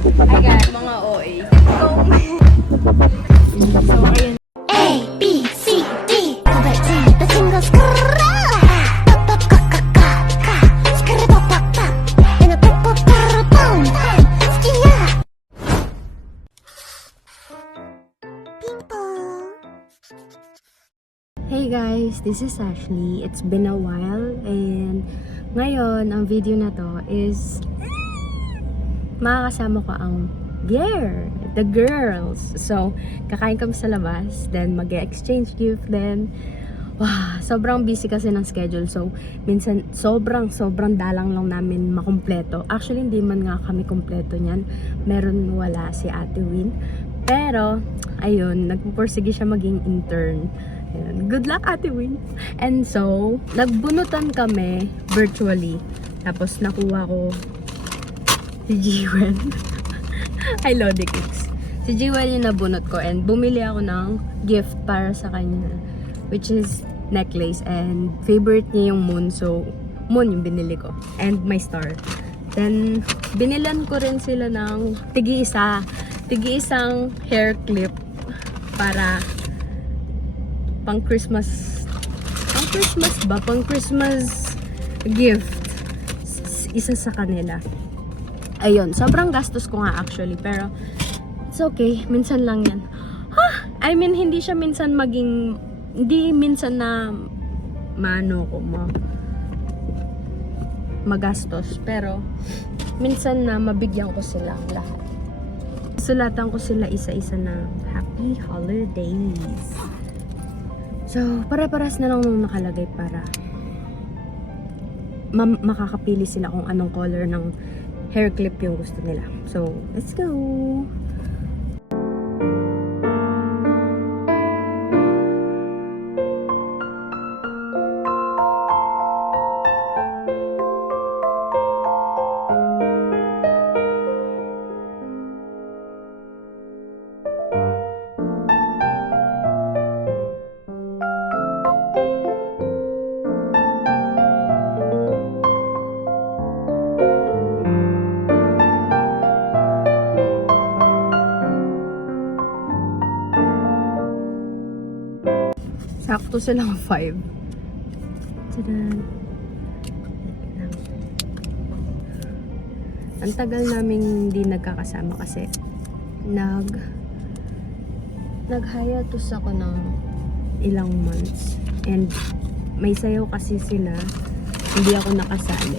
Hi guys, mga OA. So, ayun. A, B, C, D 고백진 내 친구 스크르르 빡빡빡빡빡 스크르빡빡빡 내가 빡빡빡빡 스키야 핑퐁. Hey guys, this is Ashley. It's been a while and ngayon ang video na to is makakasama ko ang the girls. So, kakain kami sa labas, then mag-exchange gift, then sobrang busy kasi ng schedule. So, minsan sobrang dalang lang namin makumpleto. Actually, hindi man nga kami kumpleto niyan. Meron wala si Ate Win. Pero, ayun, nagpupursige siya maging intern. Ayun. Good luck, Ate Win! And so, nagbunutan kami virtually. Tapos, nakuha ko si Jewel. I love the cakes. Si Jewel yung nabunot ko and bumili ako ng gift para sa kanya, which is necklace, and favorite niya yung moon, so moon yung binili ko and my star. Then binilan ko rin sila ng tig-isang hair clip para pang Christmas gift, isa sa kanila. Ayun, sobrang gastos ko nga actually, pero it's okay, minsan lang yan. I mean, hindi minsan na magastos, pero minsan na mabigyan ko sila lahat. Sulatan ko sila isa-isa na Happy Holidays. So, para-paras na lang nung nakalagay para makakapili sila kung anong color ng hair clip yung gusto nila. So, let's go! Sakto silang 5. Tadaan. Ang tagal namin hindi nagkakasama kasi nag-hiatus ako ng ilang months. And may sayaw kasi sila. Hindi ako nakasali.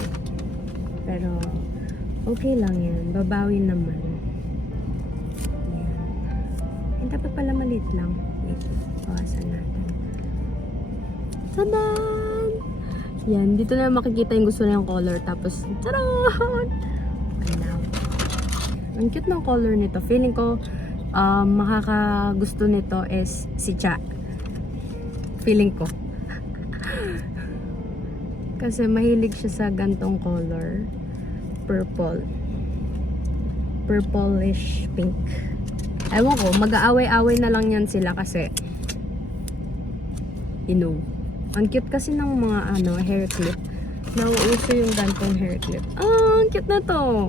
Pero okay lang yan. Babawin naman. Yan. And dapat pala maliit lang. Wait, bawasan natin. Tadan! Yan, dito na makikita yung gusto na yung color. Tapos, tadan! Okay na. Ang cute ng color nito. Feeling ko, makakagusto nito is si Cha. Feeling ko. Kasi mahilig siya sa gantong color. Purple. Purplish pink. Ewan ko, mag-aaway-aaway na lang yan sila kasi you know. Ang cute kasi ng mga hair clip. Nauuso yung gantong hair clip. Ang cute na to.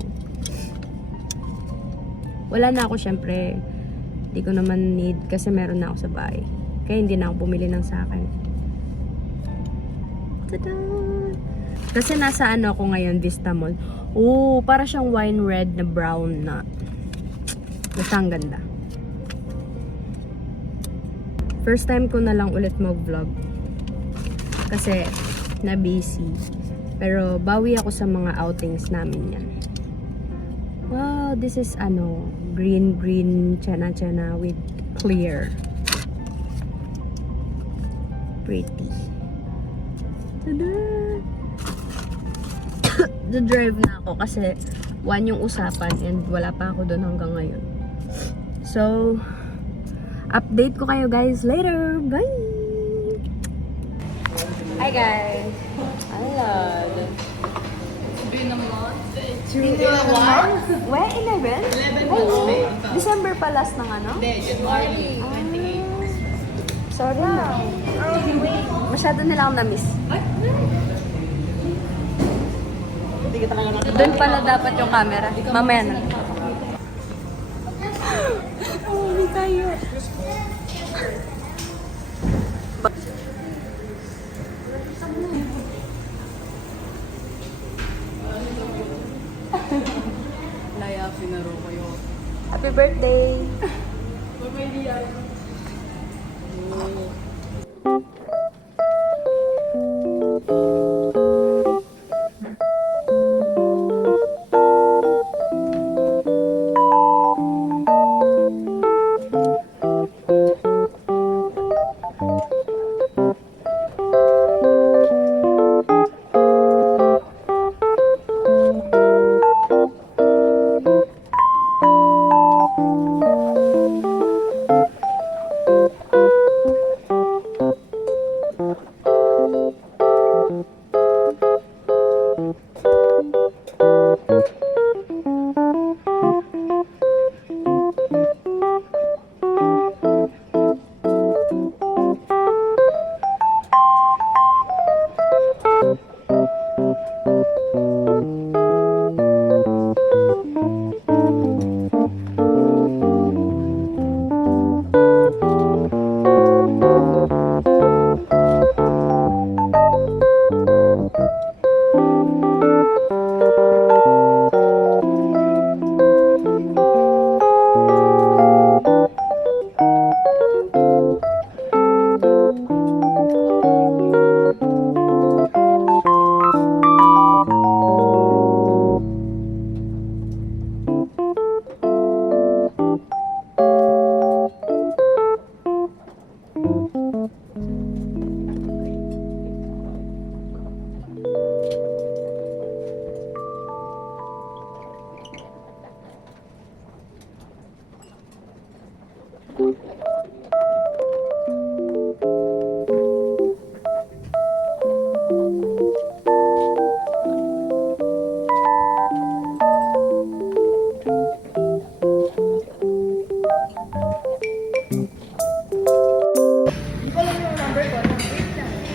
Wala na ako syempre. Hindi ko naman need kasi meron na ako sa bahay. Kaya hindi na ako bumili ng sa akin. Tada! Kasi nasa ako ngayon, Vista Mall. Oh, para siyang wine red na brown na. Basta ang ganda. First time ko na lang ulit mag-vlog. Kasi na busy. Pero bawi ako sa mga outings namin yan. Wow, this is green chana with clear. Pretty. Tada! The-drive na ako kasi 1 yung usapan and wala pa ako doon hanggang ngayon. So, update ko kayo guys later. Bye! Hi guys. Hello. Where? 11? 11 months, babe. December pa last ng ano? Hindi, January 28. Sorry na. Masyado nila akong na-miss. Doon pala dapat yung camera. Mamaya na. tayo. Laya, pinaro kayo. Happy birthday!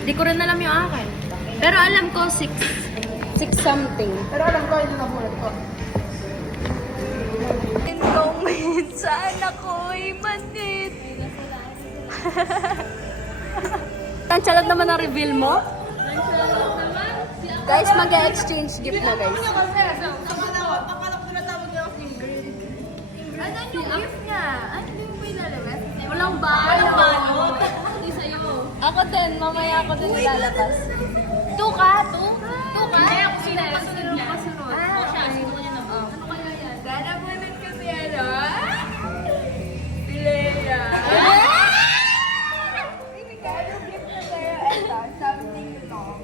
Di ko rin alam yung akin. Pero alam ko 6 something. Pero alam ko, hindi nabulat ko. Nung minsan ako'y manit. Ang charot naman ang reveal mo. Guys, mag-exchange gift na guys. Ano yung gift niya? Ano yung pinalabas? Walang balot. Ako din, mamaya ako din ilalabas. 2 ka? 2 ka? Hindi, ako sila. Kasunod. Ah, Siya, okay. sino niya naman? Ano kaya yan? Sana mo nun kasi ano? Si Leia. Regalo gift na sa'yo. Ito, something long.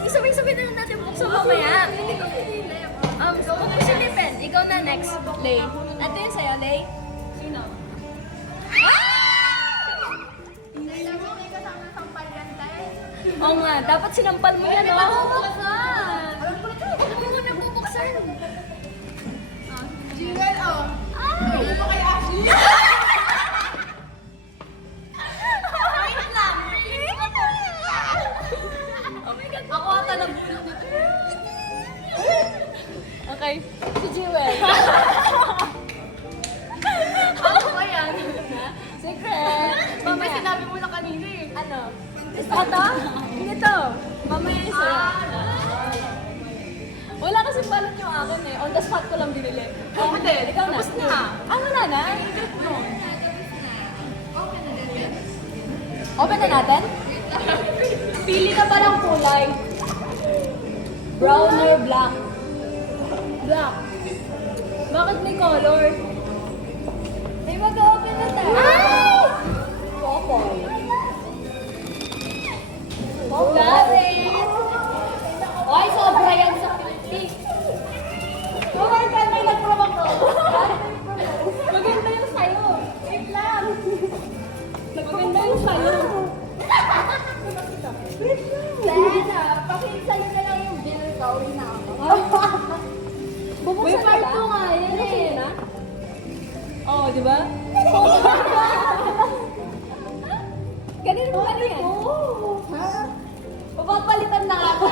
Isabay-sabay na lang natin buksan mamaya. So, kung silipin, ikaw na next, Lay. Ito yun sa'yo, Lay. Sino? Oo nga, dapat sinampal mo yan, oh. Buksan! Huwag mo muna bubuksan. Jingle, oh. Ay! Ano ba kay Ashley? Wait lang. Oh my God. Ako ata lang. Okay. Si Jewel. Ano ba yan? Secret. Mamaya sinabi mo na kanina eh. Ano? Ito? Hindi to. Mamaya yung sa'yo. Wala kasi balot yung akin eh. On the spot ko lang binili. Ako din. Ikaw na. Tapos na. Ano na na? Open na natin? Pili ka pa ng kulay. Brown or black? Black. Bakit may color? Ay, mag-open na tayo. Ay! Purple. Purple. Ay, sobra yan sa 50. Okay, saan may nag-promote ko? Maganda yung sayo. Wait lang. Maganda yung sayo. Sana, pakinsa'yo na lang yung bill ko. Uwi na ako. Bubuksan na ba? Part 2 nga yan eh. Oo, di ba? Ganun mo ano yan? Ha? Papapalitan na ata.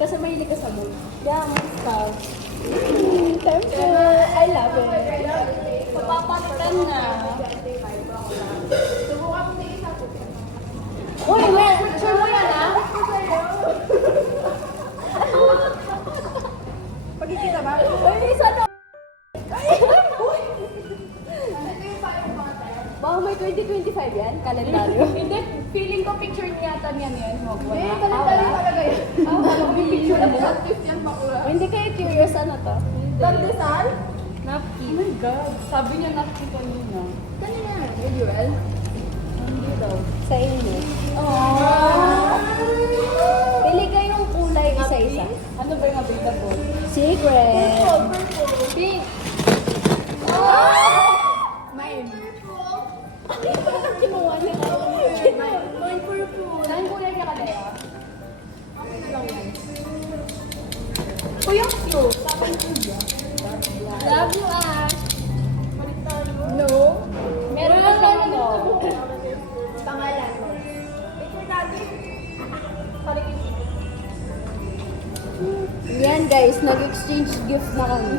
Kasi mahilig ka sa mood. Yeah, my stuff. Tempo. I love it. Papapalitan na. Uy, well, picture mo yan, ha? Pagkikita ba? Uy, sana. Baka may 2025 yan, kalendaryo. Hindi, feeling ko picture niya yata niyan yan. Hindi, kalendaryo talaga yan. May picture na bukas. Hindi kayo curious, ano to? Pagdasal? Napkin. Oh my God. Sabi niya napkin kanina. Kanina yan, with Joel? Hindi daw. Sa inyo. Pili kayong kulay isa-isa. Ano ba yung available? Secret. Pink. Mine purple. Saan kulay ka kadaya? Kuya, cute. Love you, Ash. No. Meron na siyang ano. Pangalan mo. Yan guys, nag-exchange gift na kami.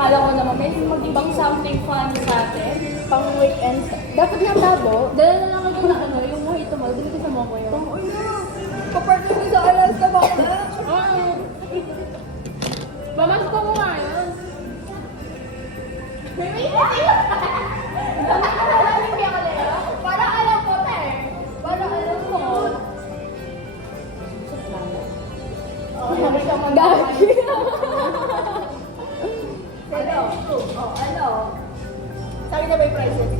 Kala ko naman may mag-ibang something fun sa atin. Pang weekend. Dapat nga tabo. Dala na lang ako na ano, yung mojito mo. Dito sa mo ko yun. Uy na. Kapartner mo sa Alaska ba? Bamas ko mo nga yun. Para alam ko na eh. Para alam ko. Gagi. Hello. Oh, hello. Sabi na ba yung prices?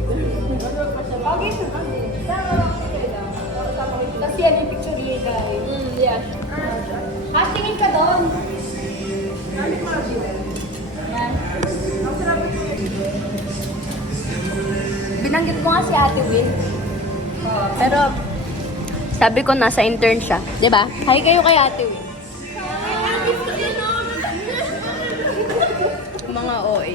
Okay, Tapos yan yung picture niya, guys. Yes. Tingin ka doon. Yan. Binanggit ko nga si Ate Win. Pero, sabi ko nasa intern siya. Diba? Hi kayo kay Ate Win. Mga OA.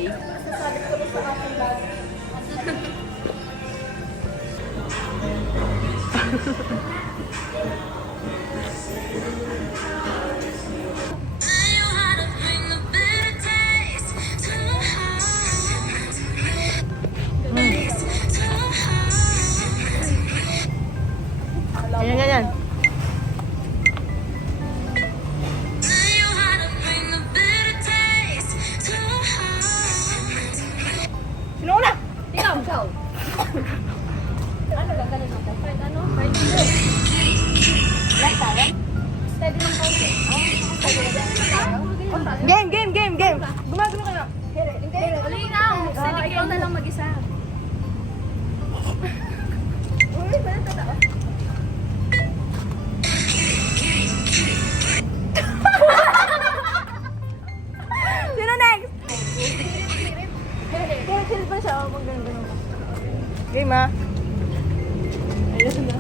Ganyan, ganyan. Sino una? Ikaw. Ikaw. Ano lang, ganun ako. Kahit ano? Kahit hindi. Like tayo? Steady ng konti. Game, game, game, game. Gumagano kayo. Hindi. Linaw. Steady kayo na lang mag-isa. Uy, pala totoo. Sino next? Chill pa siya. Huwag ganun. Game ah. Ayun na.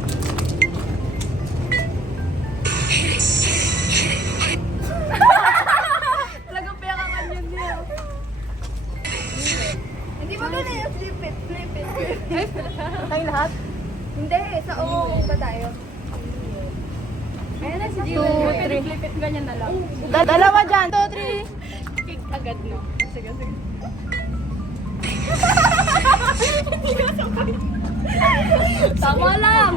Talagang pera ka yun niya. Hindi ba ganun yung flip it, flip it. Tayo lahat? Hindi, sa oo pa tayo. Ayan na si Jill. 2, 3. Flip it, ganyan na lang. Dalawa dyan. 2, 3. Kick agad, no? Sige, sige. Tama lang.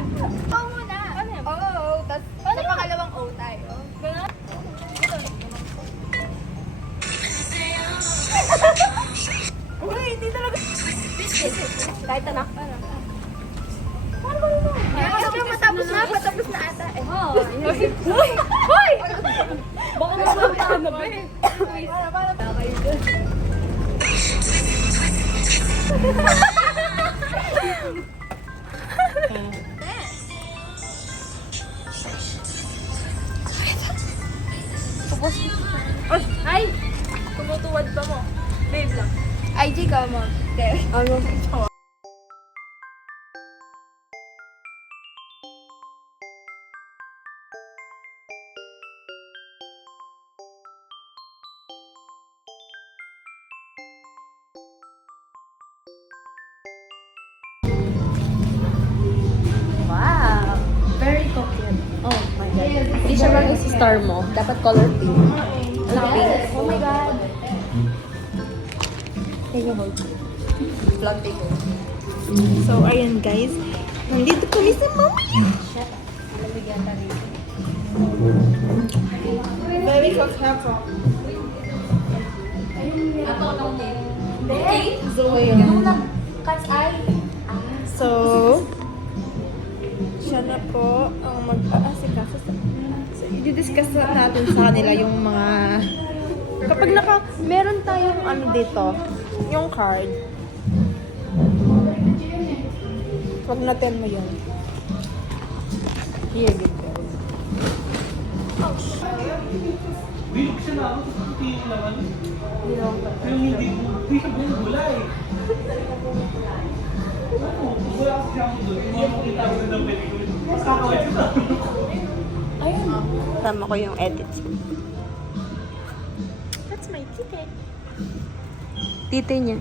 Oo muna. Ano yan? Oo, tapos sa pangalawang O tayo. Ganun? Uy, hindi talaga. Kahit anak. Kasi matapos na, patapos na ata. Oh, Uy! Uy! baka naman na ba eh. Para kayo dun. Ay! Tumutuwad pa mo. Babe lang. IG ka mo. Ano? Hindi siya bagay sa star mo. Dapat color pink. Alam pink. Oh my God. Take a hold. Vlog taker. So, ayan guys. Nandito kami sa mama niya. Very successful. So, ayun. Cat's eye. So, siya na po ang mag-aasikaso sa... So, i-discuss natin sa kanila yung mga... Kapag meron tayong ano dito, yung card. Pag natin mo yun. Here, good girl. Bilog siya na ako sa puti yung laman. Yung hindi sa buong gulay. Oo, wala kasi ako doon. Hindi ako kita ko ng pelikula. Mas kakawin siya sa Tama ko yung edits. That's my ticket. Tite niya.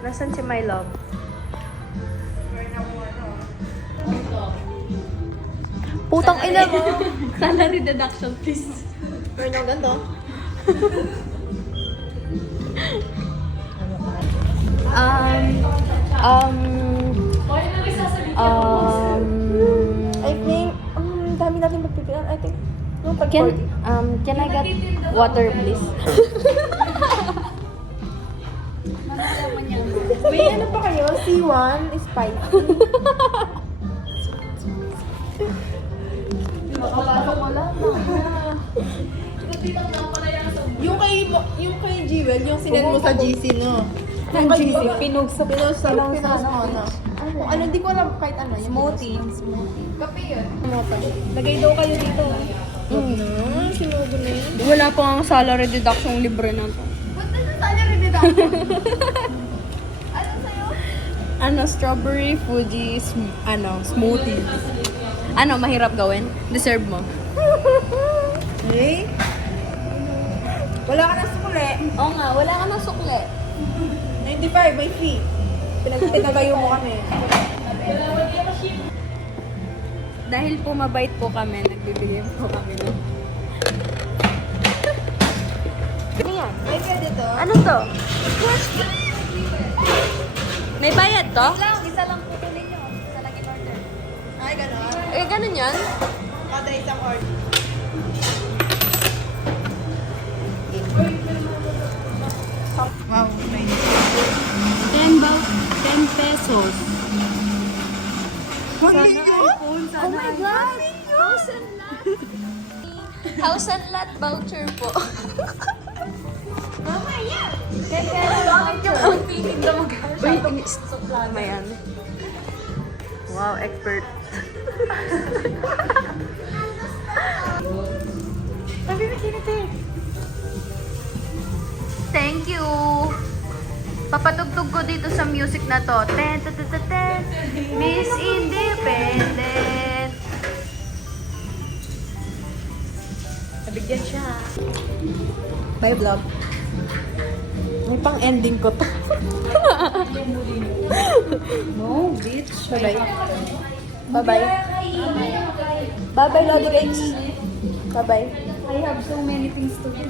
Nasaan si my love? Putang ina mo! Salary deduction, please. Meron yung ganito. I think, dami natin magpipilan. I think, yung pag Can I get water, please? May ano pa kayo? C1 is spicy. yung kay Jewel, yung sinend mo sa GC, no? Yung kay GC, pinugsa mo, ano? Ano, di ko alam kahit ano. Smoothie. Kape yun. Lagay daw kayo dito. Sinugo na yun. Wala pa ang salary deduction libre na to. Ba't na salary deduction? Ano sa'yo? Ano, strawberry Fuji smoothie. Ano, mahirap gawin? Deserve mo. Okay? Wala ka na sukuli. Oo nga, wala ka ng sukle. 95 by fee. Pinagayo mo kami. Dahil po mabait po kami, nagbibigay po kami ng... Ano yan? Ay, pwede to. Ano to? May bayad to? Isa lang putulin nyo. Isa lang in-order. Ay, gano'n. Eh, ganun yan? Kada isang order. Wow, nice. 10 pesos. Oh my God! House and lot voucher po. Mayan. Wow, expert. Thank you. Papatugtog ko dito sa music na to. Ten, ten, ten, ten, ten. Miss Independent. Nabigyan siya. Bye, vlog. May pang-ending ko to. No, bitch. Bye-bye. Bye-bye. Bye-bye, Lodi Cakes. Bye-bye. I have so many things to do.